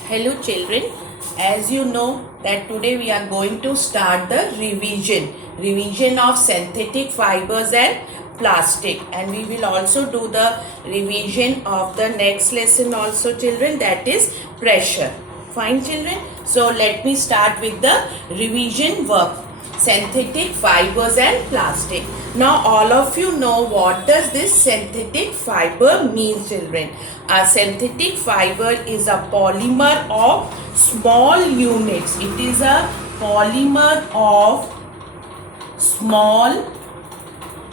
Hello children, as you know that today we are going to start the revision of synthetic fibers and plastic, and we will also do the revision of the next lesson also children, that is pressure. Fine children, so let me start with the revision work. Synthetic fibers and plastic. Now all of you know what does this synthetic fiber mean children. A synthetic fiber is a polymer of small units. It is a polymer of small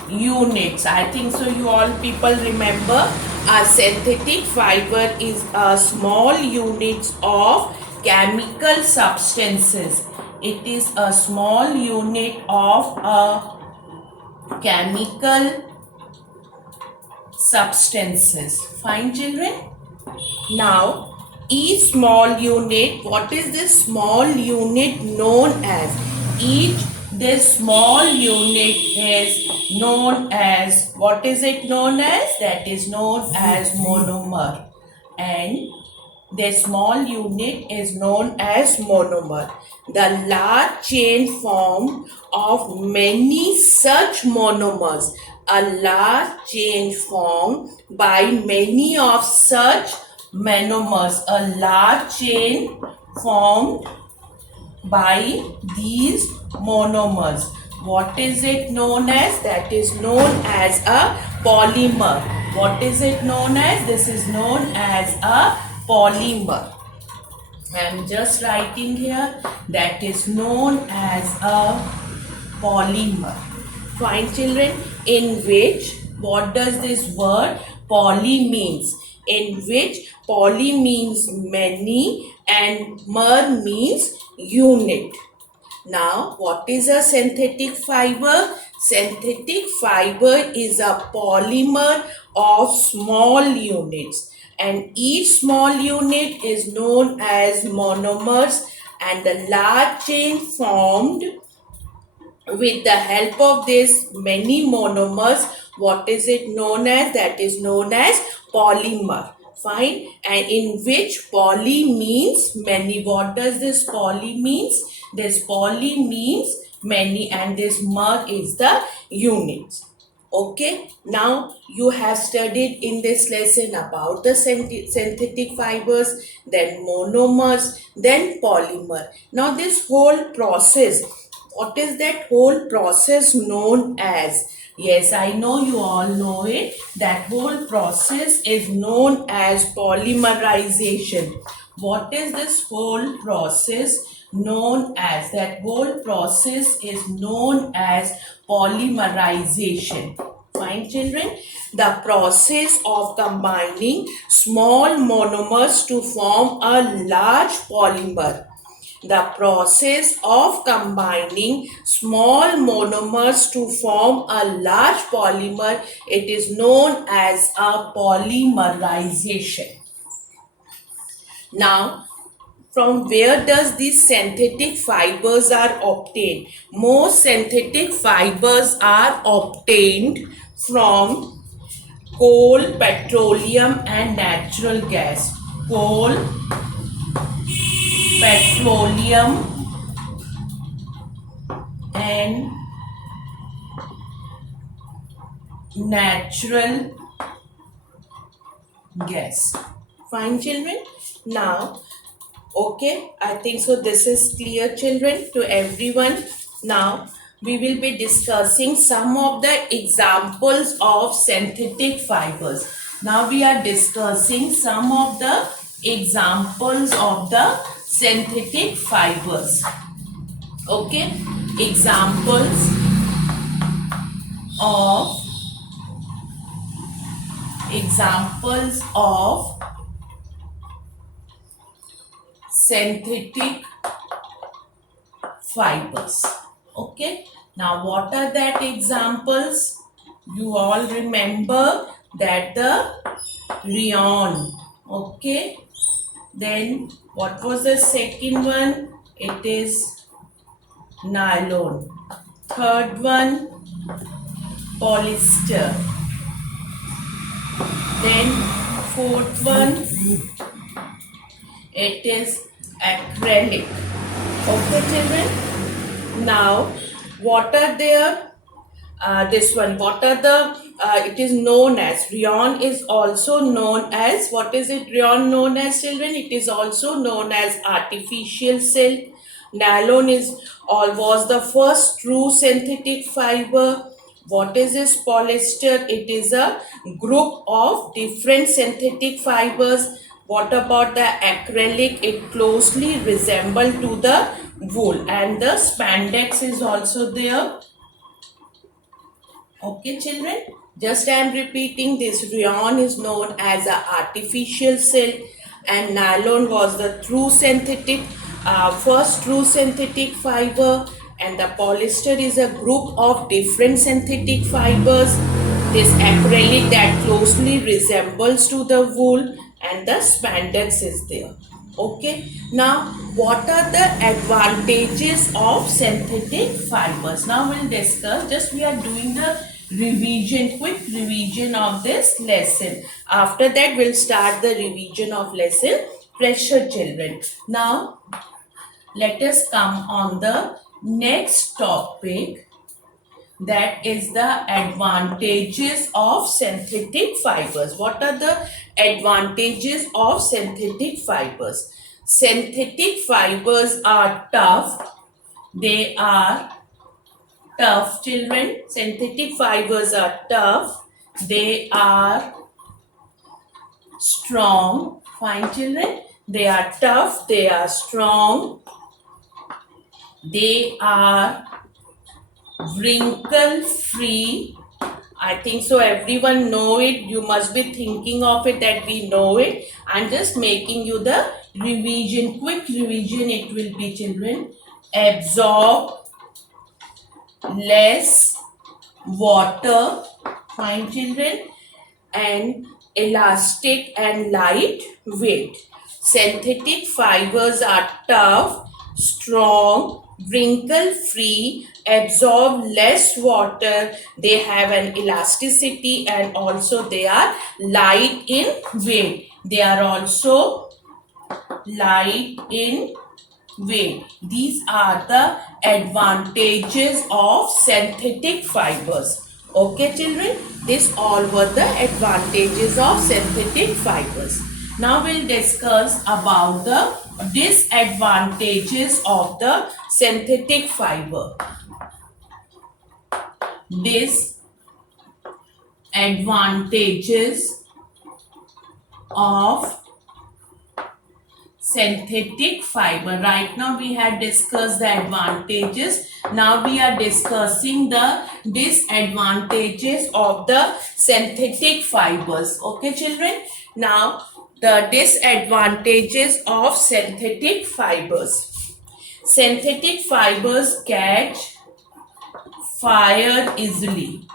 units. I think so you all people remember a synthetic fiber is a small units of chemical substances. It is a small unit of a chemical substances. Fine children. Now each small unit, what is this small unit known as? This small unit is known as, what is it known as? That is known as monomer, and the small unit is known as monomer. The large chain formed of many such monomers. A large chain formed by many of such monomers. A large chain formed by these monomers. What is it known as? That is known as a polymer. What is it known as? This is known as a polymer. I am just writing here, that is known as a polymer. Fine children, in which, what does this word poly means? In which poly means many and mer means unit. Now what is a synthetic fiber? Synthetic fiber is a polymer of small units, and each small unit is known as monomers, and the large chain formed with the help of this many monomers, what is it known as? That is known as polymer. Fine. And in which poly means many. What does this poly means? This poly means many, and this mer is the units. Okay, now you have studied in this lesson about the synthetic fibers, then monomers, then polymer. Now this whole process, what is that whole process known as? Yes, I know you all know it. That whole process is known as polymerization. What is this whole process known as? That whole process is known as polymerization. Fine children, the process of combining small monomers to form a large polymer. The process of combining small monomers to form a large polymer, it is known as a polymerization. Now, from where does these synthetic fibers are obtained? Most synthetic fibers are obtained from coal, petroleum and natural gas. Coal, petroleum and natural gas. Fine children. Now, okay, I think so this is clear children to everyone. Now we will be discussing some of the examples of synthetic fibers. Now we are discussing some of the examples of the synthetic fibers. Okay, examples of synthetic fibers. Okay, now what are that examples? You all remember that the rayon. Okay, then what was the second one? It is nylon. Third one, polyester. Then fourth one, It is acrylic. Okay, children. Now, what are there? This one. What are the? It is known as rayon. Is also known as, what is it? Rayon known as, children. It is also known as artificial silk. Nylon is all was the first true synthetic fiber. What is this polyester? It is a group of different synthetic fibers. What about the acrylic? It closely resemble to the wool, and the spandex is also there. Okay, children. Just I am repeating this. Rayon is known as a artificial silk, and nylon was the true synthetic, first true synthetic fiber, and the polyester is a group of different synthetic fibers. This acrylic that closely resembles to the wool, and the spandex is there. Okay, now what are the advantages of synthetic fibers? Now we'll discuss, just we are doing the revision, quick revision of this lesson. After that we'll start the revision of lesson. Pressure, children. Now let us come on the next topic, that is the advantages of synthetic fibers. What are the advantages of synthetic fibers? Synthetic fibers are tough. They are tough, children. Synthetic fibers are tough. They are strong. Fine, children. They are tough. They are strong. They are wrinkle free. I think so everyone know it. You must be thinking of it that we know it. I'm just making you the revision, quick revision it will be, children. Absorb less water. Fine, children. And elastic and light weight. Synthetic fibers are tough, strong, wrinkle free, absorb less water, they have an elasticity, and also they are light in weight. They are also light in weight. These are the advantages of synthetic fibers. Okay, children, this all were the advantages of synthetic fibers. Now we'll discuss about the disadvantages of the synthetic fiber. Disadvantages of synthetic fiber. Right now we had discussed the advantages. Now we are discussing the disadvantages of the synthetic fibers. Okay, children. Now the disadvantages of synthetic fibers. Synthetic fibers catch fire easily.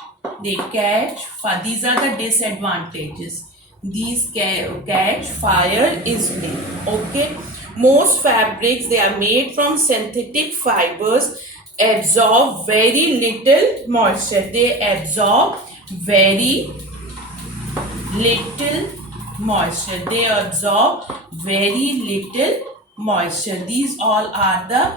They catch fire. These are the disadvantages. These catch fire easily. Okay. Most fabrics, they are made from synthetic fibers, absorb very little moisture. They absorb very little moisture. They absorb very little moisture. These all are the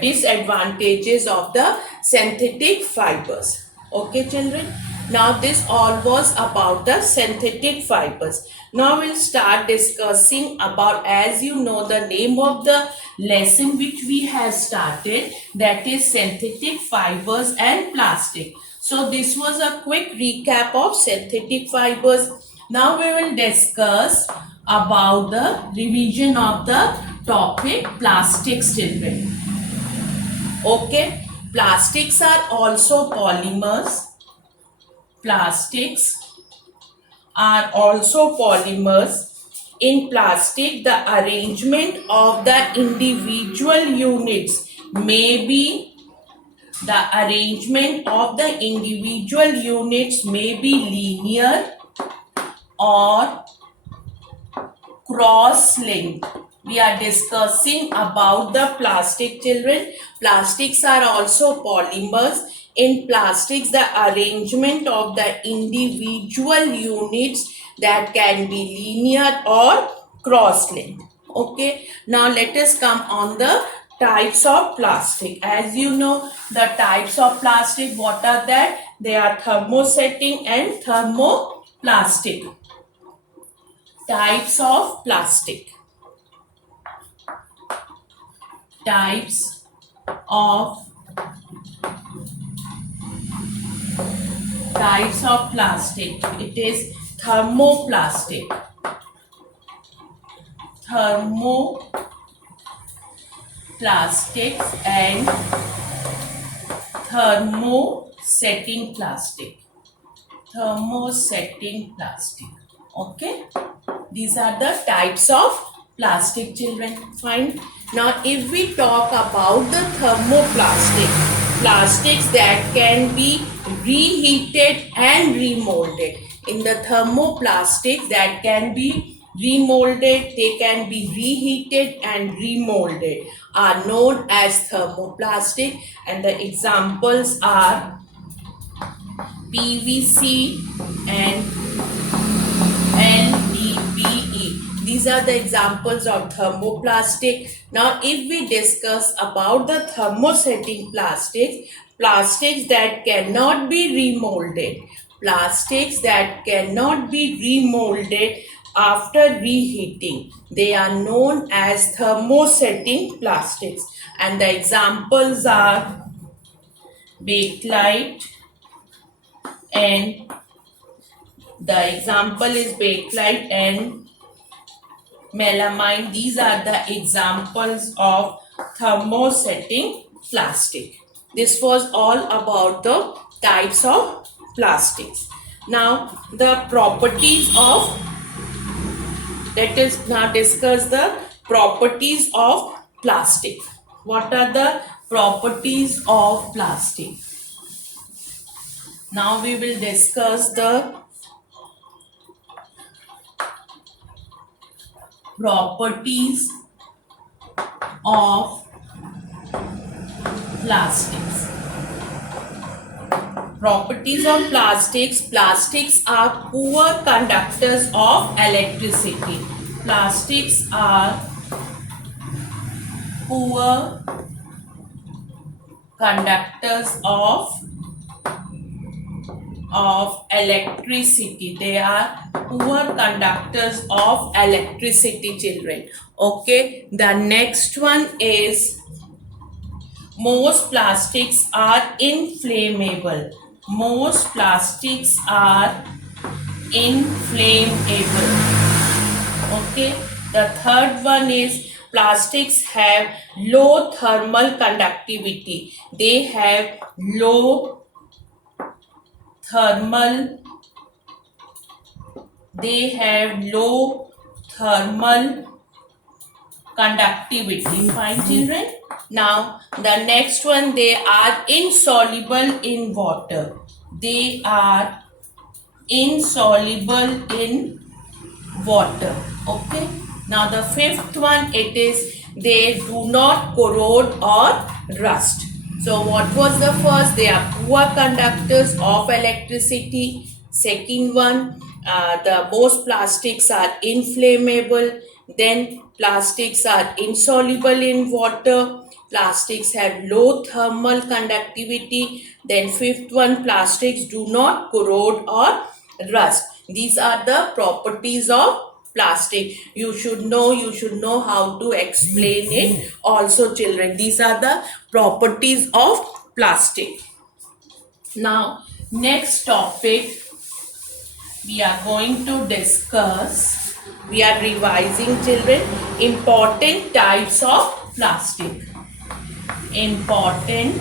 disadvantages of the synthetic fibers. Okay, children. Now this all was about the synthetic fibers. Now we'll start discussing about, as you know, the name of the lesson which we have started, that is synthetic fibers and plastic. So this was a quick recap of synthetic fibers. Now we will discuss about the revision of the topic plastics, children. Okay, plastics are also polymers. Plastics are also polymers. In plastic, the arrangement of the individual units may be linear or cross-linked. We are discussing about the plastic, children. Plastics are also polymers. In plastics, the arrangement of the individual units that can be linear or cross-linked. Okay, now let us come on the types of plastic. As you know, the types of plastic, what are that? They are thermosetting and thermoplastic. Types of plastic. Types of plastic. It is thermoplastic. Thermoplastics and thermosetting plastic. Thermosetting plastic. Okay, these are the types of plastic, children. Fine. Now if we talk about the thermoplastic, plastics that can be reheated and remolded. In the thermoplastics that can be remolded, they can be reheated and remolded, are known as thermoplastic, and the examples are PVC and LDPE. These are the examples of thermoplastic. Now if we discuss about the thermosetting plastics, plastics that cannot be remolded, plastics that cannot be remolded after reheating, they are known as thermosetting plastics, and the examples are Bakelite, and the example is Bakelite and melamine. These are the examples of thermosetting plastic. This was all about the types of plastics. Now the properties of, let us now discuss the properties of plastic. What are the properties of plastic? Now we will discuss the properties of plastics. Properties of plastics. Plastics are poor conductors of electricity. Plastics are poor conductors of electricity. They are poor conductors of electricity, children. Okay, the next one is most plastics are inflammable. Most plastics are inflammable. Okay, the third one is plastics have low thermal conductivity. They have low thermal conductivity. Fine, children. Now the next one, they are insoluble in water. They are insoluble in water. Okay, now the fifth one, it is they do not corrode or rust. So what was the first? They are poor conductors of electricity. Second one, the most plastics are inflammable. Then plastics are insoluble in water. Plastics have low thermal conductivity. Then fifth one, plastics do not corrode or rust. These are the properties of plastic. You should know how to explain it also, children. These are the properties of plastic. Now next topic we are going to discuss, we are revising, children, important types of plastic. Important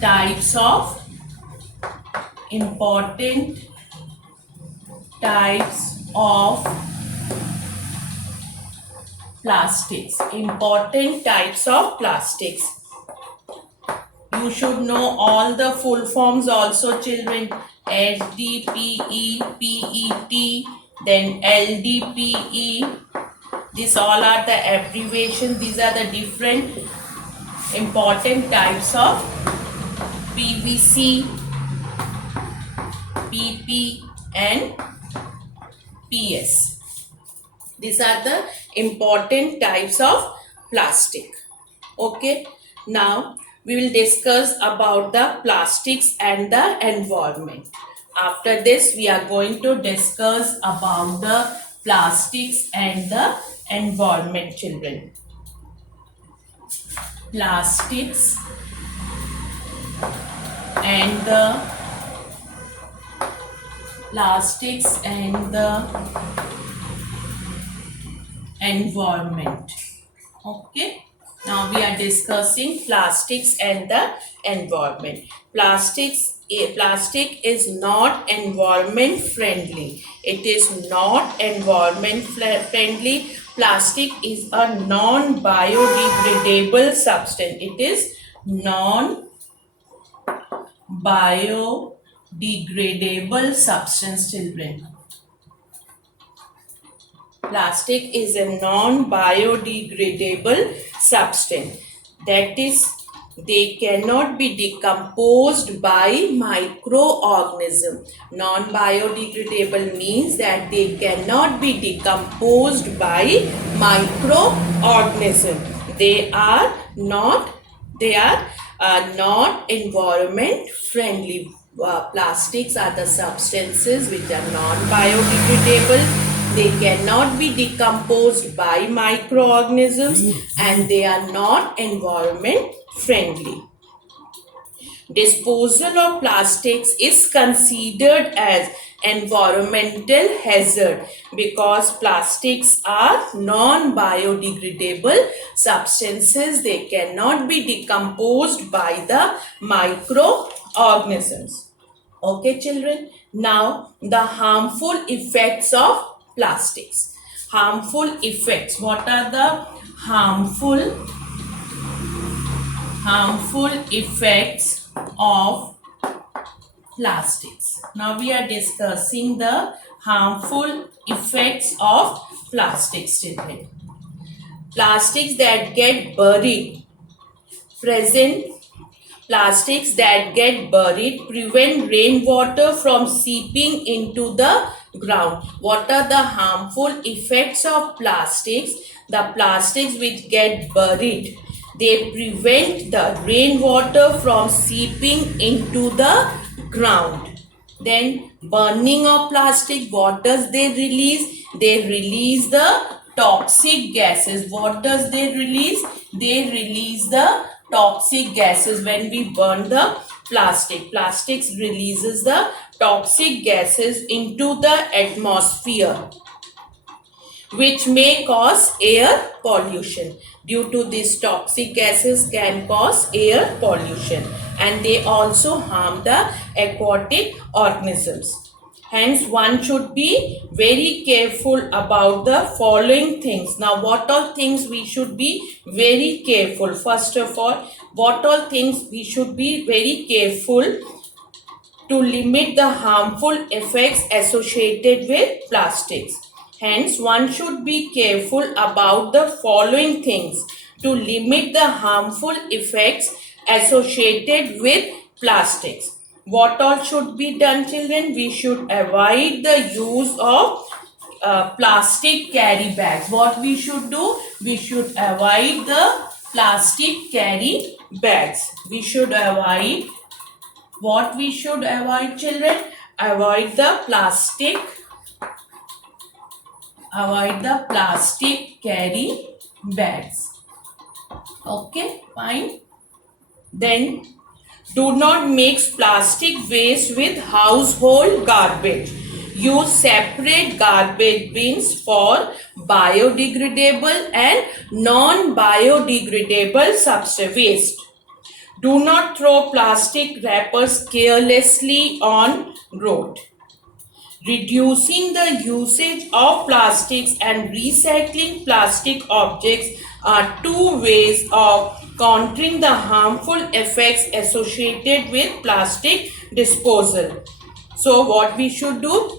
types of plastics. Important types of plastics. You should know all the full forms also, children. HDPE, PET, then LDPE. These all are the abbreviations. These are the different important types of PVC, PP and PS. These are the important types of plastic. Okay, now we will discuss about the plastics and the environment. After this, we are going to discuss about the plastics and the environment, children. Plastics and the environment. Okay, now we are discussing plastics and the environment. Plastic is not environment friendly. It is not environment friendly. Plastic is a non biodegradable substance. It is non biodegradable substance, children. Plastic is a non-biodegradable substance. That is, they cannot be decomposed by microorganism. Non-biodegradable means that they cannot be decomposed by microorganism. They are not environment friendly. Plastics are the substances which are non-biodegradable. They cannot be decomposed by microorganisms and they are not environment friendly. Disposal of plastics is considered as environmental hazard because plastics are non-biodegradable substances. They cannot be decomposed by the microorganisms. Okay, children. Now, the harmful effects of plastics. Harmful effects. What are the harmful effects of plastics? Now we are discussing the harmful effects of plastics, children. Plastics that get buried. Plastics that get buried prevent rainwater from seeping into the ground. What are the harmful effects of plastics? The plastics which get buried, they prevent the rainwater from seeping into the ground. Then burning of plastic, what does they release? They release the toxic gases. What does they release? They release the toxic gases when we burn the plastic. Plastics releases the toxic gases into the atmosphere, which may cause air pollution. Due to these toxic gases can cause air pollution and they also harm the aquatic organisms. Hence, one should be very careful about the following things. Now, what all things we should be very careful? First of all, what all things we should be very careful to limit the harmful effects associated with plastics. Hence, one should be careful about the following things to limit the harmful effects associated with plastics. What all should be done, children? We should avoid the use of plastic carry bags. What we should do? We should avoid the plastic carry bags. We should avoid what we should avoid, children? Avoid the plastic carry bags. Okay, fine. Then do not mix plastic waste with household garbage. Use separate garbage bins for biodegradable and non-biodegradable substance waste. Do not throw plastic wrappers carelessly on road. Reducing the usage of plastics and recycling plastic objects are two ways of countering the harmful effects associated with plastic disposal. So what we should do?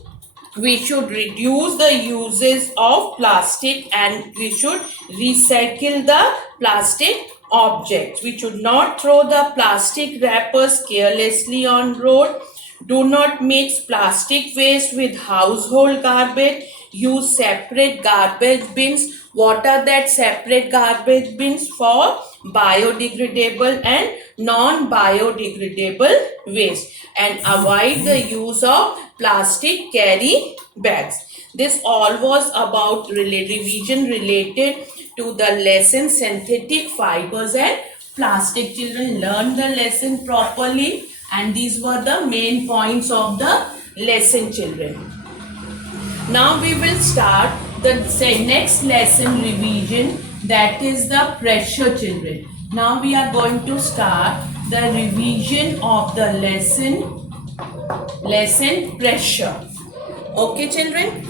We should reduce the uses of plastic and we should recycle the plastic objects. We should not throw the plastic wrappers carelessly on road. Do not mix plastic waste with household garbage. use separate garbage bins. What are that separate garbage bins? For biodegradable and non-biodegradable waste, and avoid the use of plastic carry bags. This all was about revision related to the lesson synthetic fibers and plastic. Children, learn the lesson properly, and these were the main points of the lesson, children. Now we will start the next lesson revision, that is the pressure, children. Now we are going to start the revision of the lesson pressure. Okay, children?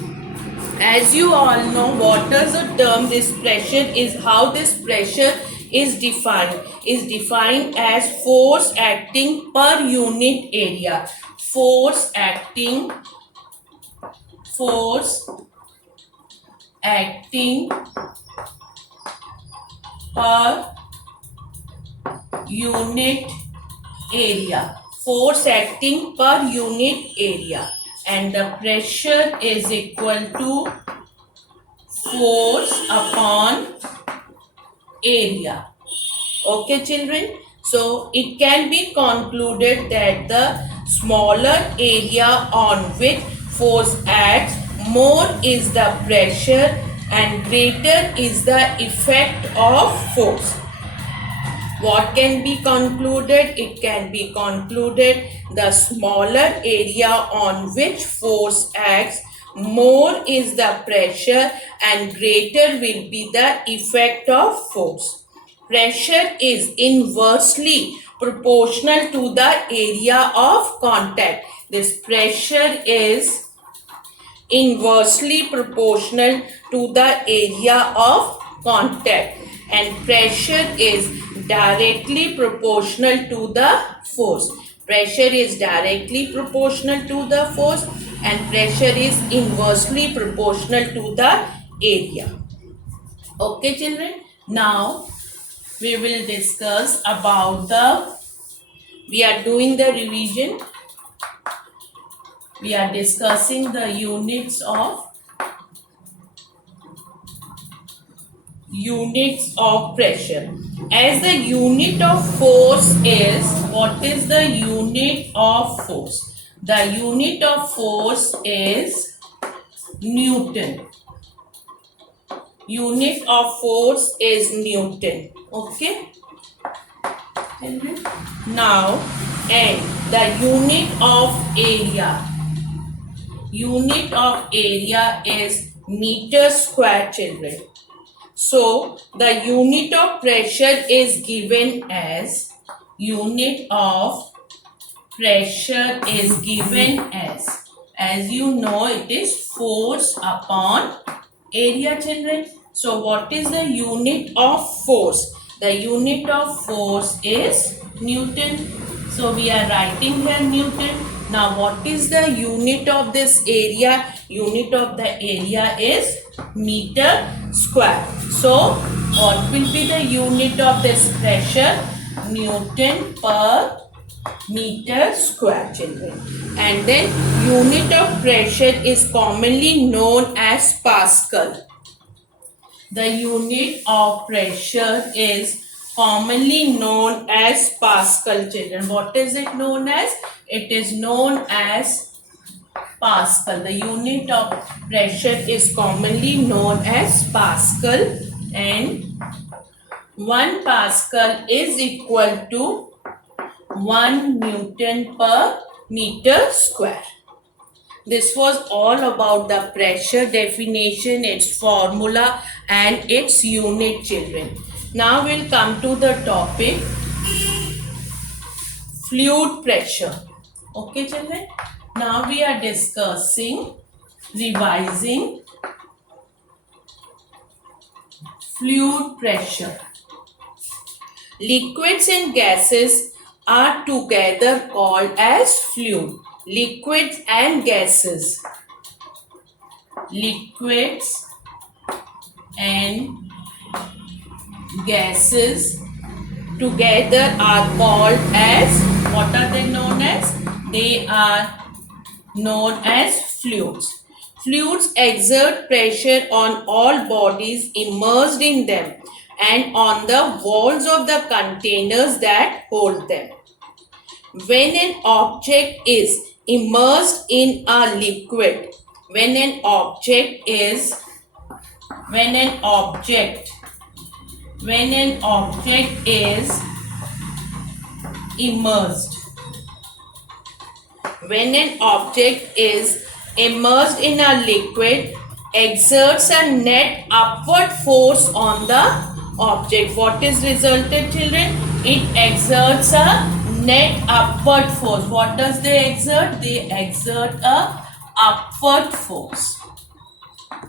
As you all know, what is the term this pressure is, how this pressure is defined as force acting per unit area. Force acting per unit area. Force acting per unit area, and the pressure is equal to force upon area. Okay, children? So it can be concluded that the smaller area on which force acts, more is the pressure and greater is the effect of force. What can be concluded? It can be concluded the smaller area on which force acts, more is the pressure and greater will be the effect of force. Pressure is inversely proportional to the area of contact. This pressure is inversely proportional to the area of contact, and pressure is directly proportional to the force. Pressure is directly proportional to the force and pressure is inversely proportional to the area. Okay, children? Now we will discuss about we are doing the revision. We are discussing the units of pressure. As the unit of force is, what is the unit of force? The unit of force is Newton. Unit of force is Newton. Okay. Now, and the unit of area. Unit of area is meter square, children. So, the unit of pressure is given as, unit of pressure is given as you know, it is force upon area, children. So, what is the unit of force? The unit of force is Newton. So, we are writing here Newton. Now, what is the unit of this area? Unit of the area is meter square. So, what will be the unit of this pressure? Newton per meter square, children. And then unit of pressure is commonly known as Pascal. The unit of pressure is commonly known as Pascal, children. What is it known as? It is known as Pascal. The unit of pressure is commonly known as Pascal, and 1 Pascal is equal to 1 Newton per meter square. This was all about the pressure definition, its formula and its unit, children. Now we'll come to the topic fluid pressure. Okay, children. Now we are discussing, revising fluid pressure. Liquids and gases are together called as fluid. Liquids and gases. Liquids and gases together are called as, what are they known as? They are known as fluids. Fluids exert pressure on all bodies immersed in them and on the walls of the containers that hold them. When an object is immersed in a liquid, when an object is immersed, when an object is immersed in a liquid, exerts a net upward force on the object. What is resulted, children? It exerts a net upward force. What does they exert? They exert a upward force.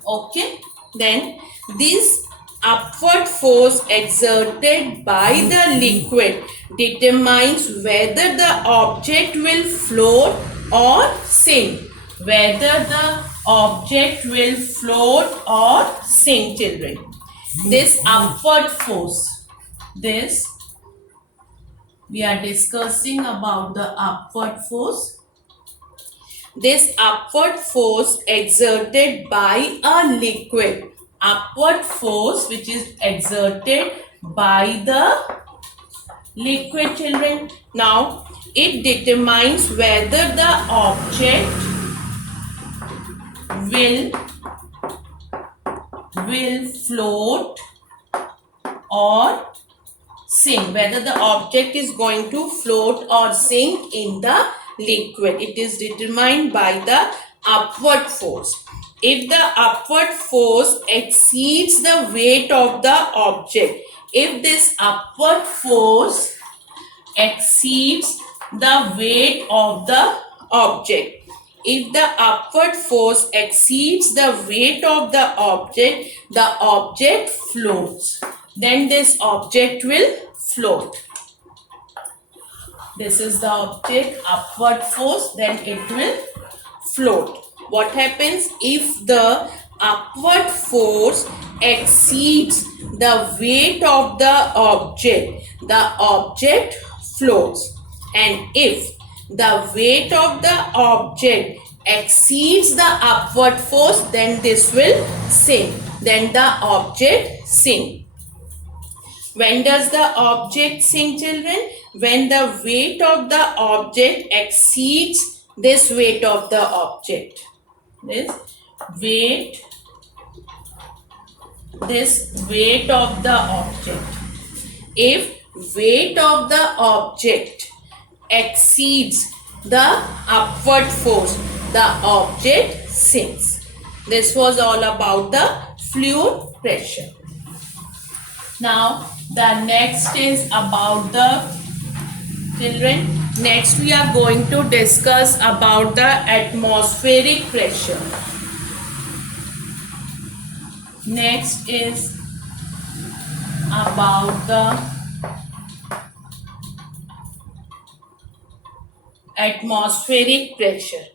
Okay, then this upward force exerted by the liquid determines whether the object will float or sink. Whether the object will float or sink, children. This upward force, this we are discussing about the upward force. This upward force exerted by a liquid, upward force which is exerted by the liquid, children. Now it determines whether the object will float or sink, whether the object is going to float or sink in the liquid. It is determined by the upward force. If the upward force exceeds the weight of the object, if this upward force exceeds the weight of the object, if the upward force exceeds the weight of the object floats. Then this object will float. This is the object, upward force, then it will float. What happens if the upward force exceeds the weight of the object floats. And if the weight of the object exceeds the upward force, then this will sink. Then the object sink. When does the object sink, children? When the weight of the object exceeds this weight of the object. This weight of the object. If weight of the object exceeds the upward force, the object sinks. This was all about the fluid pressure. Now the next is about the children. Next we are going to discuss about the atmospheric pressure. Next is about the atmospheric pressure.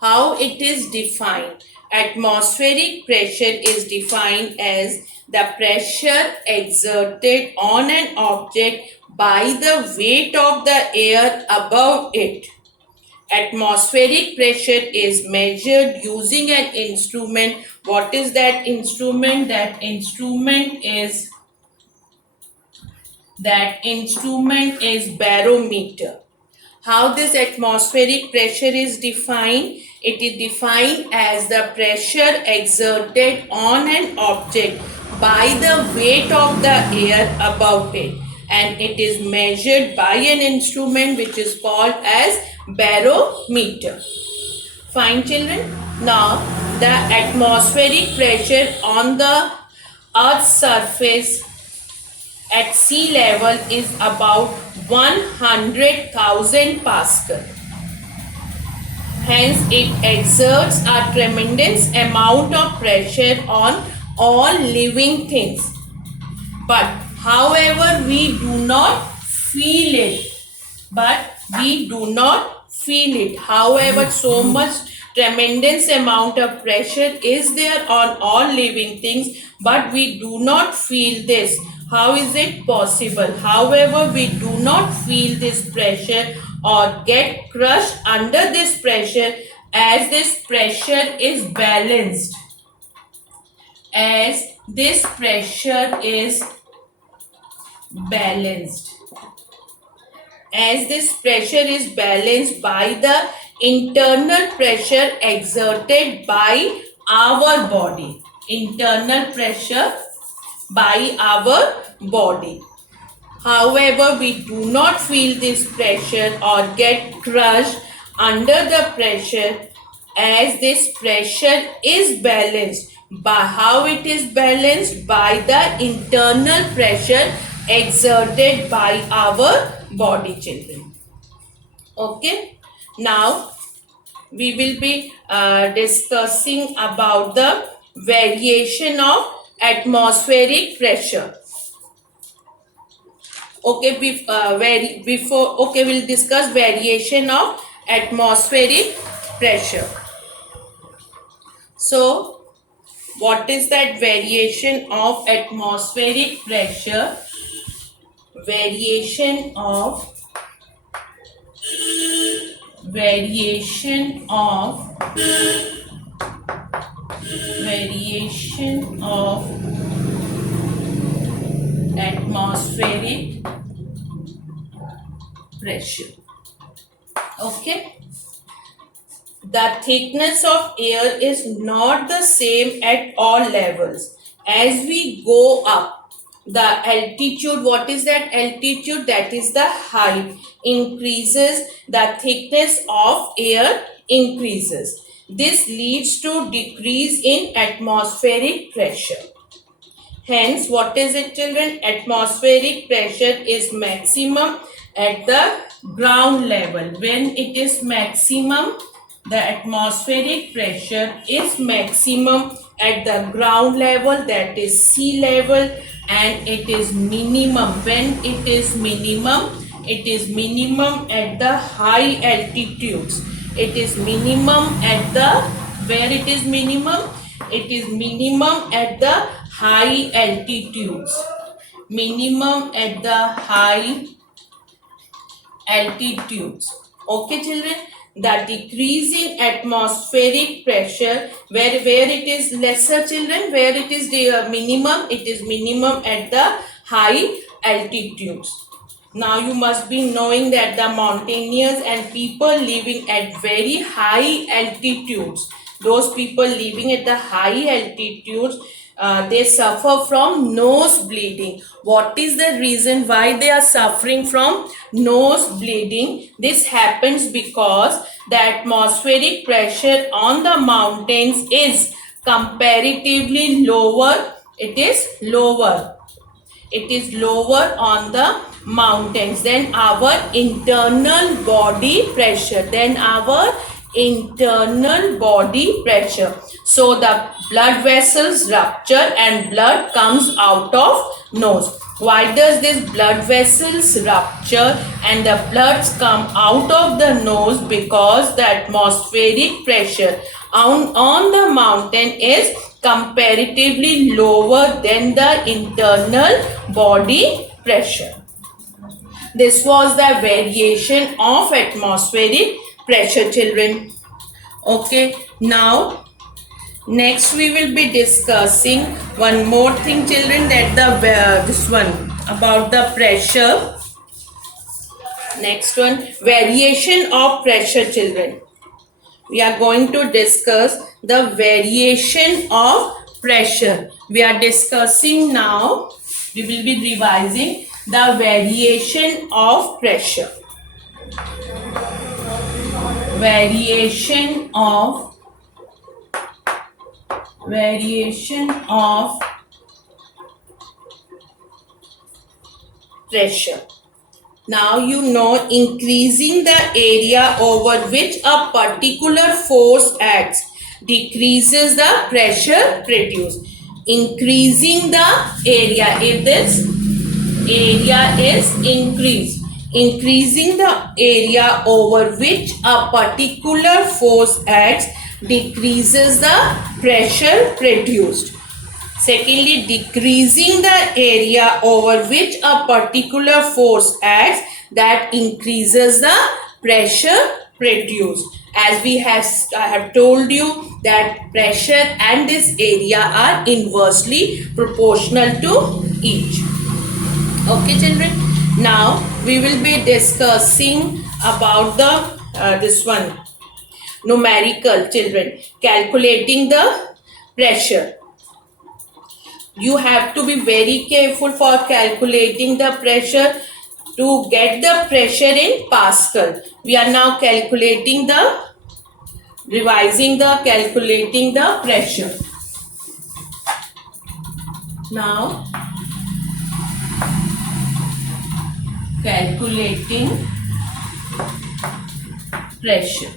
How it is defined? Atmospheric pressure is defined as the pressure exerted on an object by the weight of the air above it. Atmospheric pressure is measured using an instrument. What is that instrument? That instrument is barometer. How this atmospheric pressure is defined? It is defined as the pressure exerted on an object by the weight of the air above it, and it is measured by an instrument which is called as barometer. Fine, children. Now the atmospheric pressure on the Earth's surface at sea level is about 100,000 Pascal. Hence, it exerts a tremendous amount of pressure on all living things. But however, we do not feel it. However, so much tremendous amount of pressure is there on all living things, but we do not feel this. How is it possible? However, we do not feel this pressure or get crushed under this pressure as this pressure is balanced, as this pressure is balanced, as this pressure is balanced by the internal pressure exerted by our body, internal pressure by our body. However, we do not feel this pressure or get crushed under the pressure, as this pressure is balanced. By how it is balanced? By the internal pressure exerted by our body, children. Okay. Now we will be discussing about the variation of atmospheric pressure. Okay, we'll discuss variation of atmospheric pressure. So, what is that variation of atmospheric pressure? Variation of atmospheric pressure. Okay. The thickness of air is not the same at all levels. As we go up, the altitude, what is that altitude? That is the height increases, the thickness of air increases. This leads to decrease in atmospheric pressure. Hence, what is it, children? Atmospheric pressure is maximum at the ground level. When it is maximum, the atmospheric pressure is maximum at the ground level, that is sea level, and it is minimum. When it is minimum at the high altitudes. It is minimum at the, where it is minimum? It is minimum at the high altitudes. Minimum at the high altitudes. Okay, children. The decrease in atmospheric pressure, where it is lesser, children, where it is the minimum, it is minimum at the high altitudes. Now you must be knowing that the mountaineers and people living at very high altitudes, those people living at the high altitudes, they suffer from nose bleeding. What is the reason why they are suffering from nose bleeding? This happens because the atmospheric pressure on the mountains is comparatively lower. It is lower on the mountains than our internal body pressure, so the blood vessels rupture and blood comes out of nose. Why does this blood vessels rupture and the bloods come out of the nose? Because the atmospheric pressure on the mountain is comparatively lower than the internal body pressure. This was the variation of atmospheric pressure, children. Okay, now next we will be discussing one more thing, children, that this one about the pressure. Next one, variation of pressure, children. We are going to discuss the variation of pressure. We are discussing now, we will be revising the variation of pressure. Variation of pressure. Now you know, increasing the area over which a particular force acts decreases the pressure produced. Increasing the area, if this area is increased, increasing the area over which a particular force acts decreases the pressure produced. Secondly, decreasing the area over which a particular force acts, that increases the pressure produced. as I have told you that pressure and this area are inversely proportional to each. Okay, children. Now we will be discussing about the this one numerical, children, calculating the pressure. You have to be very careful for calculating the pressure to get the pressure in Pascal. We are now calculating calculating the pressure. Now calculating pressure.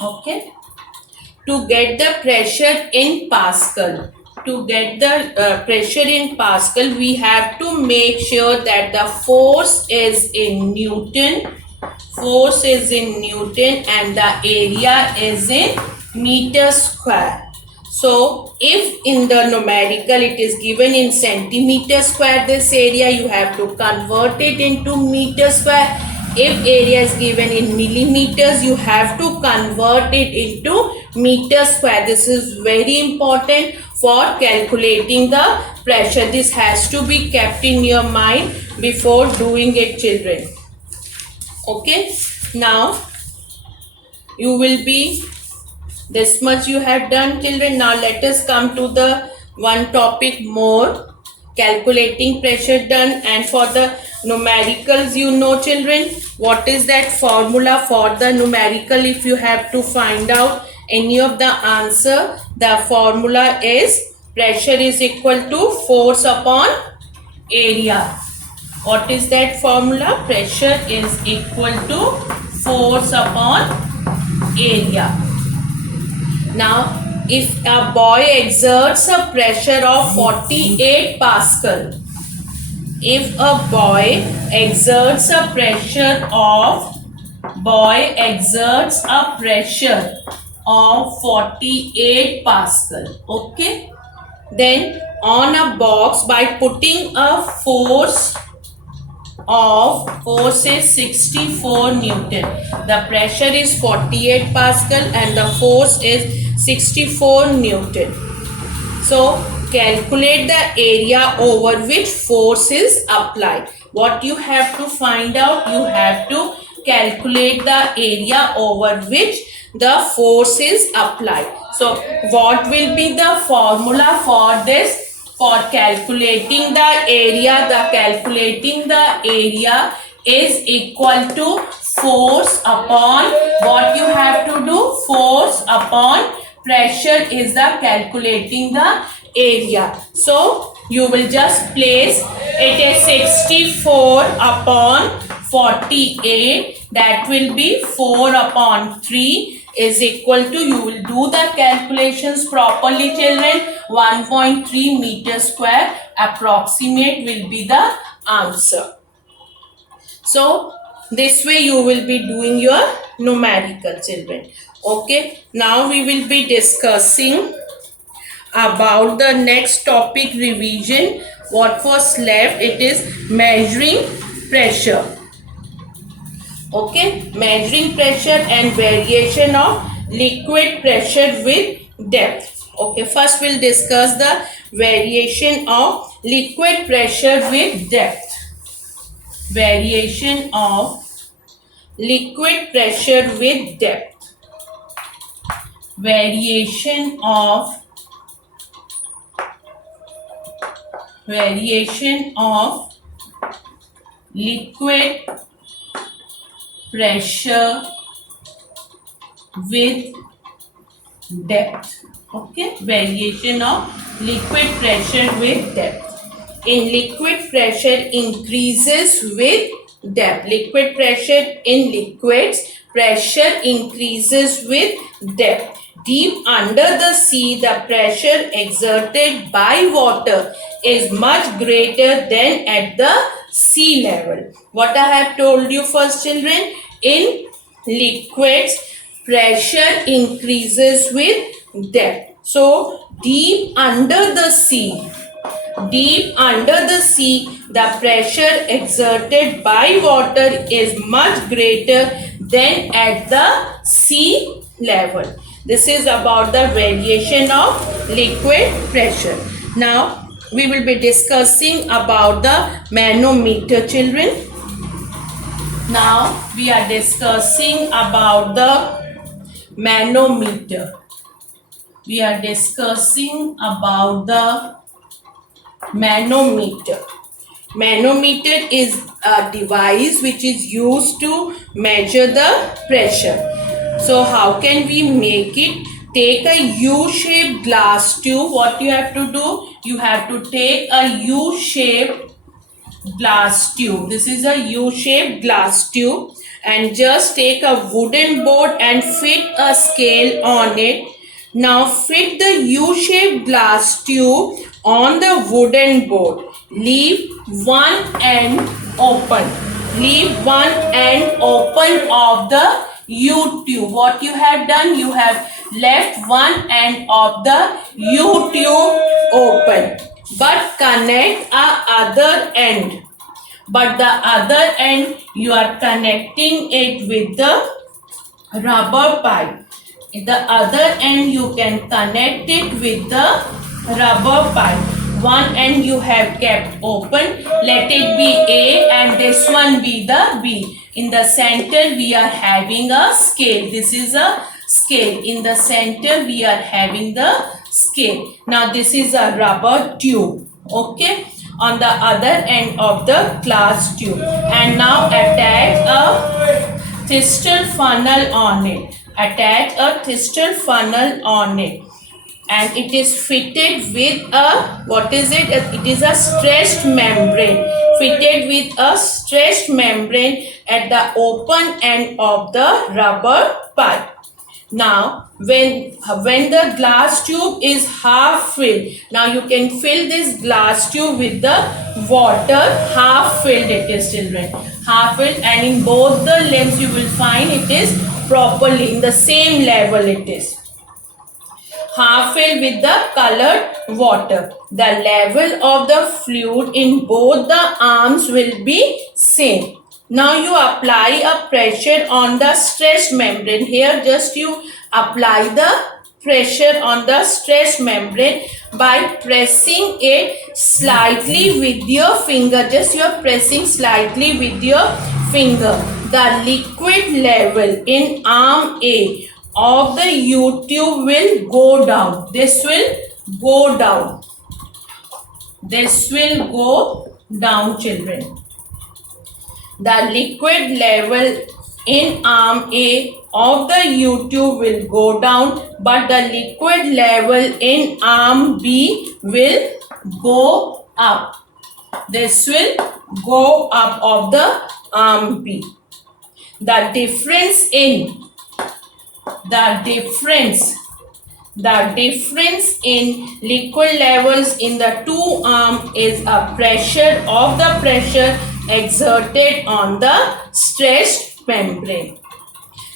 Okay. To get the pressure in Pascal. To get the pressure in Pascal, we have to make sure that the force is in Newton. Force is in Newton and the area is in meter square. So, if in the numerical it is given in centimeter square, this area, you have to convert it into meter square. If area is given in millimeters, you have to convert it into meter square. This is very important for calculating the pressure. This has to be kept in your mind before doing it, children. Okay. Now, you will be, this much you have done, children. Now, let us come to the one topic more. Calculating pressure done, and for the numericals, you know, children, what is that formula for the numerical? If you have to find out any of the answer, the formula is pressure is equal to force upon area. What is that formula? Pressure is equal to force upon area. Now, if a boy exerts a pressure of 48 Pascal, if a boy exerts a pressure of 48 Pascal, okay, then on a box, by putting a force is 64 Newton. The pressure is 48 Pascal and the force is 64 Newton. So, calculate the area over which force is applied. What you have to find out? You have to calculate the area over which the force is applied. So, what will be the formula for this? For calculating the area, calculating the area is equal to force upon, what you have to do? Force upon pressure is the calculating the area. So, you will just place it is 64 upon 48, that will be 4 upon 3 is equal to, you will do the calculations properly, children, 1.3 meter square approximate will be the answer. So, this way you will be doing your numerical, children. Okay, now we will be discussing about the next topic revision. What was left? It is measuring pressure. Okay, measuring pressure and variation of liquid pressure with depth. Okay, first we'll discuss the variation of liquid pressure with depth. Variation of liquid pressure with depth. Variation of liquid pressure with depth. Okay, variation of liquid pressure with depth. In liquid, pressure increases with depth. Liquid pressure in liquids, pressure increases with depth. Deep under the sea, the pressure exerted by water is much greater than at the sea level. What I have told you first, children, in liquids, pressure increases with depth. So, deep under the sea, Deep under the sea, the pressure exerted by water is much greater than at the sea level. This is about the variation of liquid pressure. Now, we will be discussing about the manometer, children. Now, we are discussing about the manometer. We are discussing about the manometer. Manometer is a device which is used to measure the pressure. So how can we make it? Take a U-shaped glass tube. What you have to do? You have to take a U-shaped glass tube. This is a U-shaped glass tube, and just take a wooden board and fit a scale on it. Now fit the U-shaped glass tube on the wooden board. Leave one end open. Leave one end open of the U-tube. What you have done? You have left one end of the U-tube open. But connect a other end. But the other end you are connecting it with the rubber pipe. The other end you can connect it with the rubber pipe. One end you have kept open. Let it be A and this one be the B. In the center we are having a scale. This is a scale. In the center we are having the scale. Now this is a rubber tube. Okay. On the other end of the glass tube. And now attach a thistle funnel on it. Attach a thistle funnel on it, and it is fitted with a, what is it? It is a stretched membrane. Fitted with a stretched membrane at the open end of the rubber pipe. Now when the glass tube is half filled, now you can fill this glass tube with the water. Half filled it is, children. Half filled, and in both the limbs you will find it is properly in the same level. It is half filled with the colored water. The level of the fluid in both the arms will be same. Now you apply a pressure on the stretched membrane. Here just you apply the pressure on the stretched membrane by pressing it slightly with your finger. Just you are pressing slightly with your finger. The liquid level in arm A of the U-tube will go down. This will go down. This will go down, children. The liquid level in arm A of the U-tube will go down, but the liquid level in arm B will go up. This will go up of the arm B. The difference in liquid levels in the two arms is a pressure of the pressure exerted on the stretched membrane.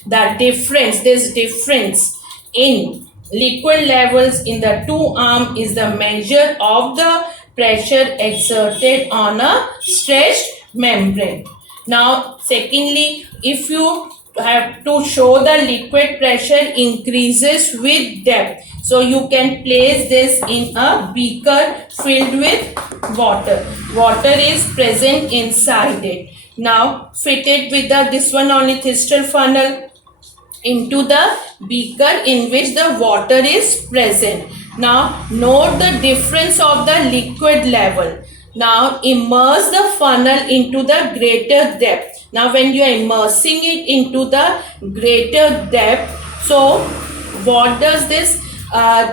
This difference in liquid levels in the two arms is the measure of the pressure exerted on a stretched membrane. Now, secondly, if you have to show the liquid pressure increases with depth, so you can place this in a beaker filled with water. Water is present inside it. Now fit it with this one only thistle funnel into the beaker in which the water is present. Now note the difference of the liquid level. Now immerse the funnel into the greater depth. Now when you are immersing it into the greater depth, so what does this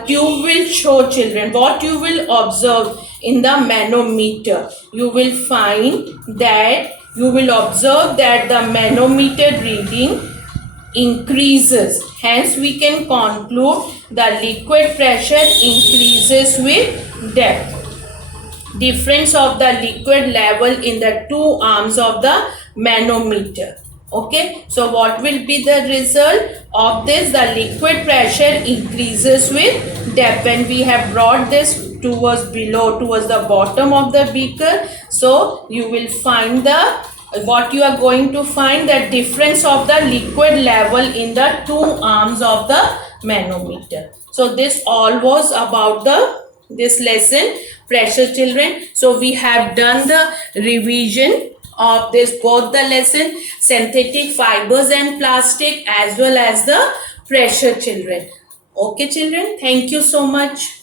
tube will show, children? What you will observe in the manometer? You will find that the manometer reading increases. Hence we can conclude the liquid pressure increases with depth. Difference of the liquid level in the two arms of the manometer. Okay, so what will be the result of this? The liquid pressure increases with depth. When we have brought this towards below, towards the bottom of the beaker. So you will find what you are going to find, the difference of the liquid level in the two arms of the manometer. So this all was about this lesson, precious children. So we have done the revision of this, both the lesson, synthetic fibers and plastic, as well as the pressure, children. Okay children, thank you so much.